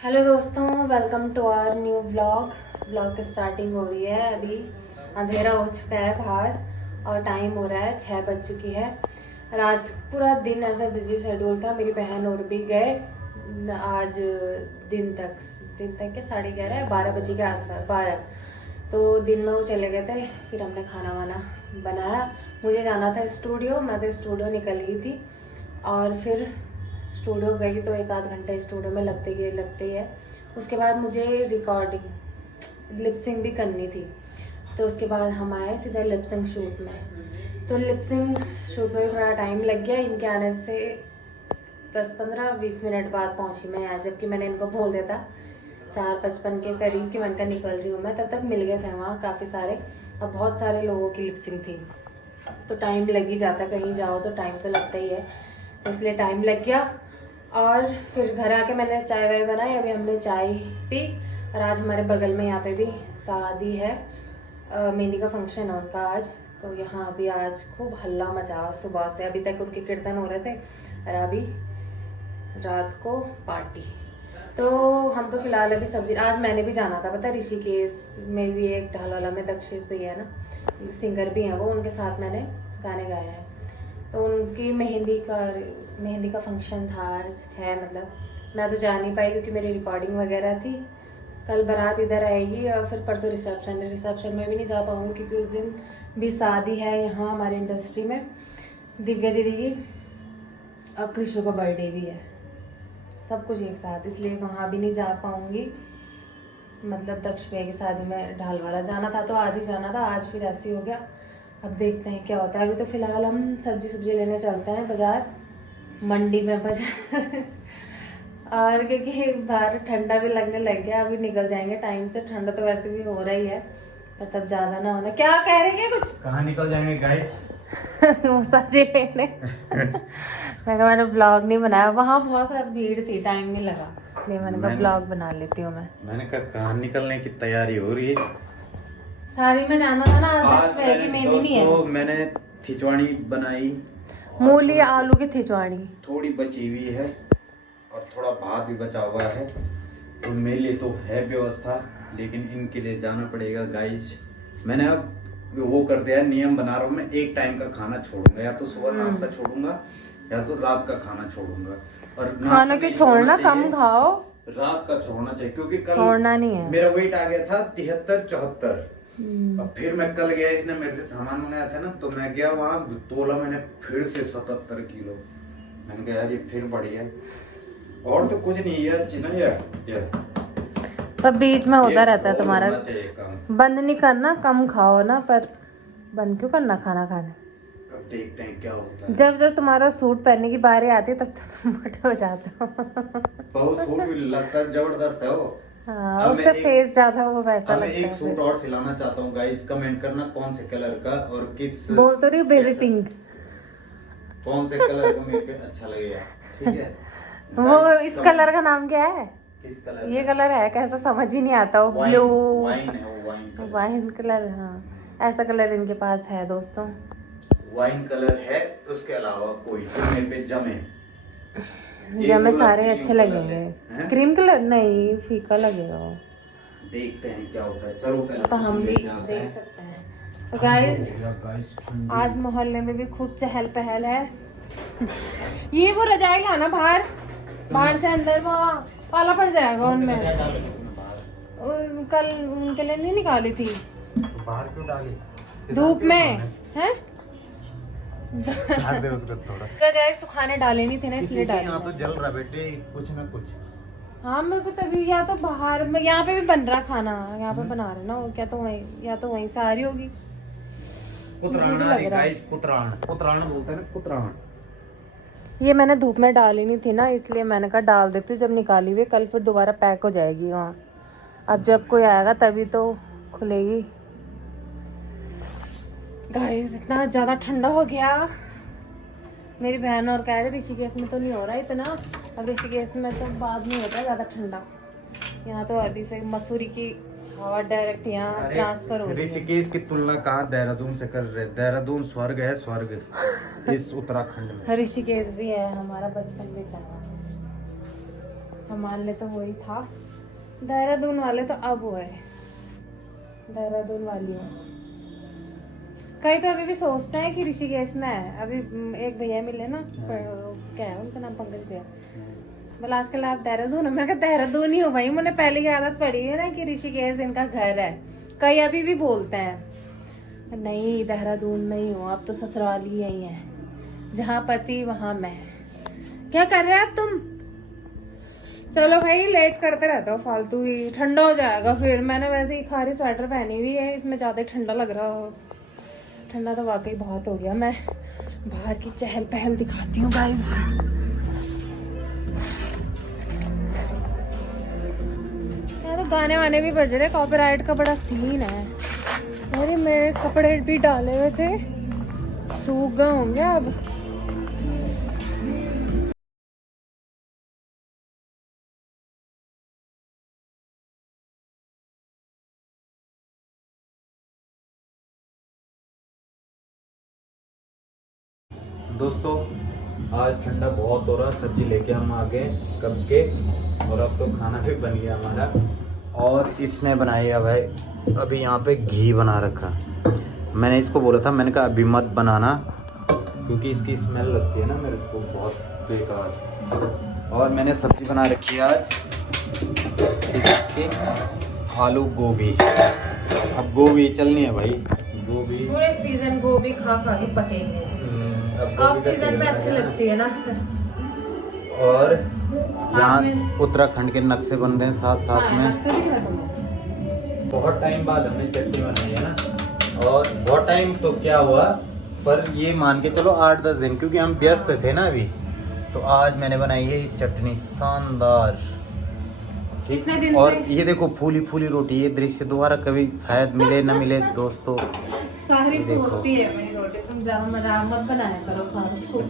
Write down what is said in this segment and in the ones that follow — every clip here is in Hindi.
हेलो दोस्तों, welcome to our new vlog. Vlog की स्टार्टिंग हो रही है। अभी अंधेरा हो चुका है बाहर और टाइम हो रहा है 6 बज चुकी है। आज पूरा दिन ऐसा बिजी शेड्यूल था। मेरी बहन और भी गए आज दिन तक के 11:30 12 बजे के आसपास 12, तो दिन में वो चले गए थे। फिर हमने खाना वाना बनाया। मुझे जाना था स्टूडियो, मैं तो स्टूडियो निकल गई थी और फिर स्टूडियो गई तो 1 आध घंटा स्टूडियो में लगते ही है। उसके बाद मुझे रिकॉर्डिंग लिपसिंग भी करनी थी, तो उसके बाद हम आए सीधा लिपसिंग शूट में। तो लिपसिंग शूट में थोड़ा टाइम लग गया। इनके आने से 10-15-20 मिनट बाद पहुंची मैं यहाँ, जबकि मैंने इनको बोल दिया था 4:55 के करीब कि मैं इनका निकल रही हूँ। मैं तब तक मिल गए थे वहाँ काफ़ी सारे, और बहुत सारे लोगों की लिपसिंग थी, तो टाइम लग ही जाता। कहीं जाओ तो टाइम तो लगता ही है, तो इसलिए टाइम लग गया। और फिर घर आके मैंने चाय वाय बनाई। अभी हमने चाय पी। और आज हमारे बगल में यहाँ पे भी शादी है, मेहंदी का फंक्शन है उनका आज। तो यहाँ अभी आज खूब हल्ला मचा सुबह से। अभी तक उनके कीर्तन हो रहे थे और अभी रात को पार्टी। तो हम तो फिलहाल अभी सब्जी, आज मैंने भी जाना था पता, ऋषिकेश में भी एक ढालवाला में दक्षिश भैया है ना, सिंगर भी हैं वो, उनके साथ मैंने गाने गाए हैं। तो उनकी मेहंदी का फंक्शन था आज है। मतलब मैं तो जा नहीं पाई क्योंकि मेरी रिकॉर्डिंग वगैरह थी। कल बारात इधर आएगी और फिर परसों रिसेप्शन में भी नहीं जा पाऊँगी क्योंकि उस दिन भी शादी है यहाँ हमारी इंडस्ट्री में, दिव्या दीदी की, और कृष्ण का बर्थडे भी है, सब कुछ एक साथ, इसलिए वहाँ भी नहीं जा पाऊँगी। मतलब दक्ष भैया की शादी में ढालवाला जाना था तो आज ही जाना था, आज फिर ऐसे ही हो गया। अब देखते हैं क्या होता है। अभी तो फिलहाल हम सब्जी लेने चलते हैं बाजार, मंडी में बाजार और क्योंकि बाहर ठंडा भी लगने लग गया, अभी निकल जाएंगे टाइम से। ठंडा तो वैसे भी हो रही है पर तब ज्यादा ना होना। क्या कह रही है कुछ? कहाँ निकल जाएंगे गाइस? वो सब्जी लेने मैंने ब्लॉग नहीं बनाया, वहाँ बहुत सारी भीड़ थी, टाइम नहीं लगा, इसलिए मैंने कहा ब्लॉग बना लेती हूँ मैं। मैंने कहा कहाँ निकलने की तैयारी हो रही है। शादी में जाना था ना, आज की मेहंदी नहीं है। दोस्तों मैंने खिचवाड़ी बनाई, मूली आलू की खिचवाड़ी थोड़ी बची हुई है और थोड़ा भात भी बचा हुआ है। तो मेरे लिए तो है व्यवस्था, लेकिन इनके लिए जाना पड़ेगा गाइस। मैंने अब वो कर दिया, नियम बना रहा हूँ मैं, एक टाइम का खाना छोड़ूंगा, या तो सुबह नाश्ता छोड़ूंगा या तो रात का खाना छोड़ूंगा। और खाना क्यों छोड़ना, कम खाओ। रात का छोड़ना चाहिए क्योंकि कल छोड़ना नहीं है। मेरा वेट आ गया था 73-74। अब फिर मैं कल गया, इसने मेरे से सामान मंगाया था ना, तो मैं गया वहाँ तोला, मैंने फिर से 77 किलो। मैंने कहा यार ये फिर बढ़ गया। और तो कुछ नहीं है यार, पर बीच में होता रहता है तुम्हारा। काम बंद नहीं करना, कम खाओ ना, पर बंद क्यों करना खाना खाने। अब देखते हैं क्या होता है। जब तुम्हारा सूट पहनने की बारी आती है तब तो तुम मोटे हो जाते हो। बहुत सूट भी लगता है, जबरदस्त है वो। हाँ, उससे फेस ज्यादा वो वैसा लगता है। एक सूट और सिलाना चाहता हूँ गाइस, कमेंट करना कौन से कलर का और किस, बोल तो रही बेबी पिंक, कौन से कलर का मेरे पे अच्छा लगेगा, ठीक है। वो इस कलर का नाम क्या है? किस कलर? ये कलर है कैसा, समझ ही नहीं आता। वो ब्लू वाइन है, वो वाइन वाइन कलर। हाँ, ऐसा कलर इनके पास है दोस्तों, वाइन कलर है। उसके अलावा कोई जो मेरे पे जमे सारे अच्छे लगेंगे। क्रीम कलर नहीं, फीका लगेगा वो। देखते हैं क्या होता है, चलो पहले तो हम भी देख सकते हैं। तो गाइस आज मोहल्ले में भी खूब चहल पहल है। ये वो रजाई लाना बाहर से अंदर, वो पाला पड़ जाएगा उनमें। कल उनके लिए नहीं निकाली थी, तो बाहर क्यों डाली? धूप में है। दे उसको थोड़ा। रजाई सुखाने डाले नहीं थे ना, इसलिए डाले। यहाँ तो जल रहा बेटे कुछ ना कुछ। हाँ मेरे को तभी, या तो बाहर में, यहाँ पे भी बन रहा खाना, यहाँ पे बना रहे ना, क्या तो वहीं, या तो वहीं से आ रही होगी। कुतराण बोलते हैं ना, कुतराण। ये मैंने धूप में डाली नहीं थी ना, इसलिए मैंने कहा डाल देती हूँ, जब निकाली हुई कल फिर दोबारा पैक हो जाएगी वहाँ। अब जब कोई आएगा तभी तो खुलेगी। गाइस इतना ज़्यादा ठंडा हो गया। मेरी बहन और कह रहे ऋषिकेश में तो नहीं हो रहा इतना, अब ऋषिकेश में तो बाद में होता है ज़्यादा ठंडा। यहाँ तो अभी से मसूरी की हवा डायरेक्ट यहाँ ट्रांसफर हो रही है। ऋषिकेश की तुलना कहाँ देहरादून से कर रहे? देहरादून स्वर्ग है, स्वर्ग इस उत्तराखंड में। ऋषिकेश भी है, हमारा बचपन भी था। हमारे लिए तो वही था। देहरादून वाले तो अब हुए, देहरादून वाली है। कई तो अभी भी सोचते हैं कि ऋषिकेश में है। अभी एक भैया मिले ना, क्या है उनका नाम, पंकज भैया, बोला आजकल आप देहरादून हो। मैंने कहा देहरादून ही हो भाई, मैंने पहले की आदत पड़ी है ना कि ऋषिकेश इनका घर है। कई अभी भी बोलते हैं नहीं देहरादून में ही हो, अब तो ससुराल ही यही है, जहाँ पति वहाँ मैं। क्या कर रहे हैं आप तुम? चलो भाई, लेट करते रहते हो फालतू ही, ठंडा हो जाएगा फिर। मैंने वैसे ही खारी स्वेटर पहनी हुई है, इसमें ज्यादा ठंडा लग रहा हो। ठंडा तो वाकई बहुत हो गया। मैं बाहर की चहल पहल दिखाती हूँ गाइस। यार तो गाने वाने भी बज रहे, कॉपीराइट का बड़ा सीन है। अरे मेरे कपड़े भी डाले हुए थे, सूख गए होंगे अब। दोस्तों आज ठंडा बहुत हो रहा, सब्जी लेके हम आ गए कब के, और अब तो खाना भी बन गया हमारा। और इसने बनाया भाई अभी यहाँ पे घी बना रखा। मैंने इसको बोला था, मैंने कहा अभी मत बनाना क्योंकि इसकी स्मेल लगती है ना मेरे को बहुत बेकार। और मैंने सब्जी बना रखी है आज इसकी, आलू गोभी। अब गोभी चलनी है भाई, गोभी पूरे सीजन गोभी खा खा के पकेंगे। ऑफ सीजन में अच्छी लगती है ना। और यहाँ उत्तराखंड के नक्शे बन रहे हैं साथ साथ में। बहुत टाइम बाद हमने चटनी बनाई है ना, और बहुत टाइम तो क्या हुआ, पर ये मान के चलो 8-10 दिन, क्योंकि हम व्यस्त थे ना अभी। तो आज मैंने बनाई है ये चटनी शानदार, ठीक। और ये देखो फूली फूली रोटी, ये दृश्य दोबारा कभी शायद मिले न मिले दोस्तों। सारी होती है मेरी रोटी, तुम ज्यादा मजाक मत बनाया करो फालतू।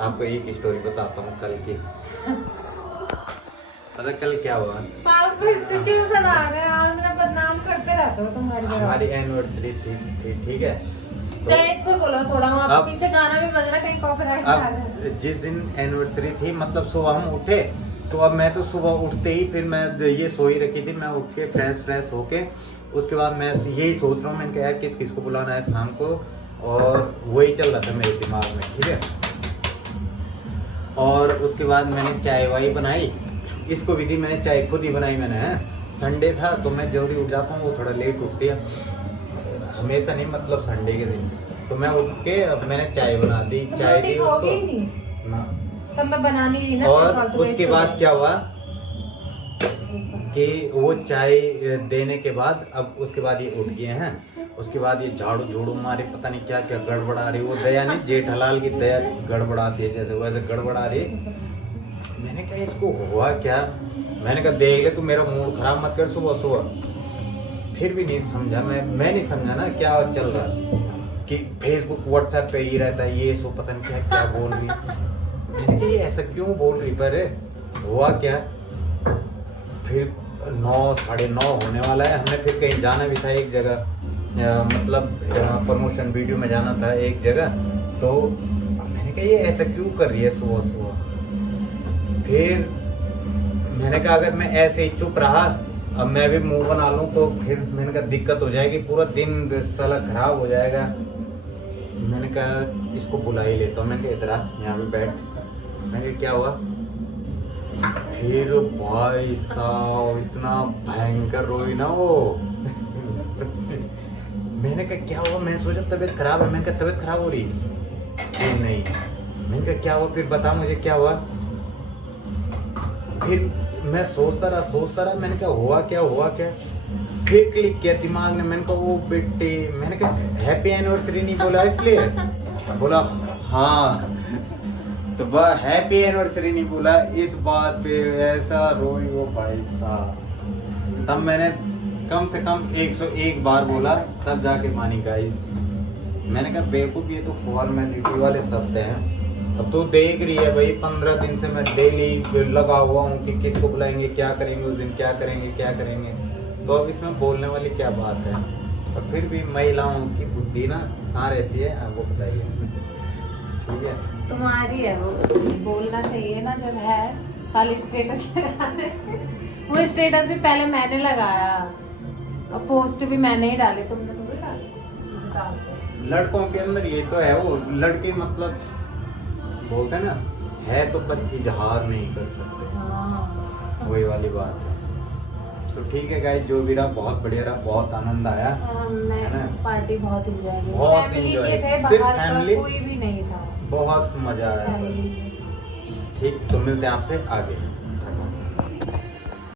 आपको एक स्टोरी बताता हूँ कल की। पता कल क्या हुआ? फालतू स्थिति में बना रहे हैं और मेरा बदनाम करते रहते हो तुम्हारी जगह। हमारी एनिवर्सरी थी, ठीक है। तो तेज से बोलो थोड़ा, वहाँ पीछे गाना भी बज रहा है, कहीं कॉपीराइट आ रहा है। जिस दिन एनिवर्सरी थी, मतलब सुबह हम उठे, तो अब मैं तो सुबह उठते ही फिर मैं ये सोई रखी थी, मैं उठ के फ्रेश होके उसके बाद मैं यही सोच रहा हूँ, मैंने कहा किस किस को बुलाना है शाम को, और वही चल रहा था मेरे दिमाग में, ठीक है। और उसके बाद मैंने चाय वाई बनाई, इसको भी दी मैंने चाय खुद ही बनाई मैंने, संडे था तो मैं जल्दी उठ जाता हूँ, वो थोड़ा लेट उठती है हमेशा नहीं, मतलब संडे के दिन। तो मैं उठ के अब मैंने चाय बना दी, चाय दी उसको ना, तब मैं बनानी थी ना। और उसके बाद क्या हुआ कि वो चाय देने के बाद अब उसके बाद ये उठ गए हैं, उसके बाद ये झाड़ू झूड़ू मारे, पता नहीं क्या क्या गड़बड़ा रही। वो दया नहीं, जेठलाल की दया गड़बड़ाती है जैसे वैसे गड़बड़ा रही। मैंने कहा इसको हुआ क्या, मैंने कहा देख ले तू मेरा मूड खराब मत कर सुबह सुबह। फिर भी नहीं समझा, मैं नहीं समझा ना क्या चल रहा, कि फेसबुक व्हाट्सएप पे ही रहता है ये सो, पता नहीं क्या बोल रही। मैंने कहा ये ऐसा क्यों बोल रही, पर हुआ क्या। फिर 9-9:30 होने वाला है, हमने फिर कहीं जाना भी था एक जगह, मतलब प्रमोशन वीडियो में जाना था एक जगह। तो मैंने कहा ये ऐसा क्यों कर रही है सुबह सुबह। फिर मैंने कहा अगर मैं ऐसे ही चुप रहा, अब मैं भी मुंह बना लूँ तो फिर मैंने कहा दिक्कत हो जाएगी, पूरा दिन साला खराब हो जाएगा। मैंने कहा इसको बुला ही लेता हूँ, मैंने कहा इधर आ यहाँ पे बैठ। मैंने कहा क्या हुआ, फिर भाई साहब इतना भयंकर रोई ना वो। मैंने कहा क्या हुआ, मैंने सोचा तबीयत खराब है, मैंने कहा तबीयत खराब हो रही, फिर नहीं। मैंने कहा क्या हुआ, फिर बता मुझे क्या हुआ। फिर मैं सोचता रहा, मैंने कहा हुआ क्या। फिर क्लिक किया दिमाग ने, मैंने कहा वो बेटे, मैंने कहा हैप्पी एनिवर्सरी नहीं बोला इसलिए, बोला हाँ, तो वह हैप्पी एनिवर्सरी नहीं बोला, इस बात पे ऐसा रोई वो भाई साहब। तब मैंने कम से कम 101 बार बोला, तब जाके मानी गाइस। मैंने कहा बेवकूफ ये तो फॉर्मेलिटी वाले शब्द हैं। अब तो देख रही है भाई 15 दिन से मैं डेली लगा हुआ हूँ कि किसको बुलाएंगे, क्या करेंगे उस दिन, क्या करेंगे। तो अब इसमें बोलने वाली क्या बात है। और फिर भी महिलाओं की बुद्धि ना कहाँ रहती है आपको बताइए, ठीक है। तुम्हारी है वो, बोलना चाहिए ना जब है खाली स्टेटस लगा रहे वो स्टेटस भी पहले मैंने लगाया और पोस्ट भी मैंने ही डाली, तुमने थोड़ी डाली। लड़कों के अंदर ये तो है, वो लड़के मतलब बोलते हैं ना, है तो पर इजहार नहीं कर सकते, हाँ वही वाली बात है। तो ठीक है गाइस, जो भी रहा बहुत बढ़िया रहा, बहुत आनंद आया। हमने है ना? पार्टी बहुत एंजॉय की, बहुत फैमिली enjoy के थे, की। सिर्फ बाहर का family? कोई भी नहीं था। बहुत मजा आया। फैमिली ठीक, तो मिलते हैं आपसे आगे।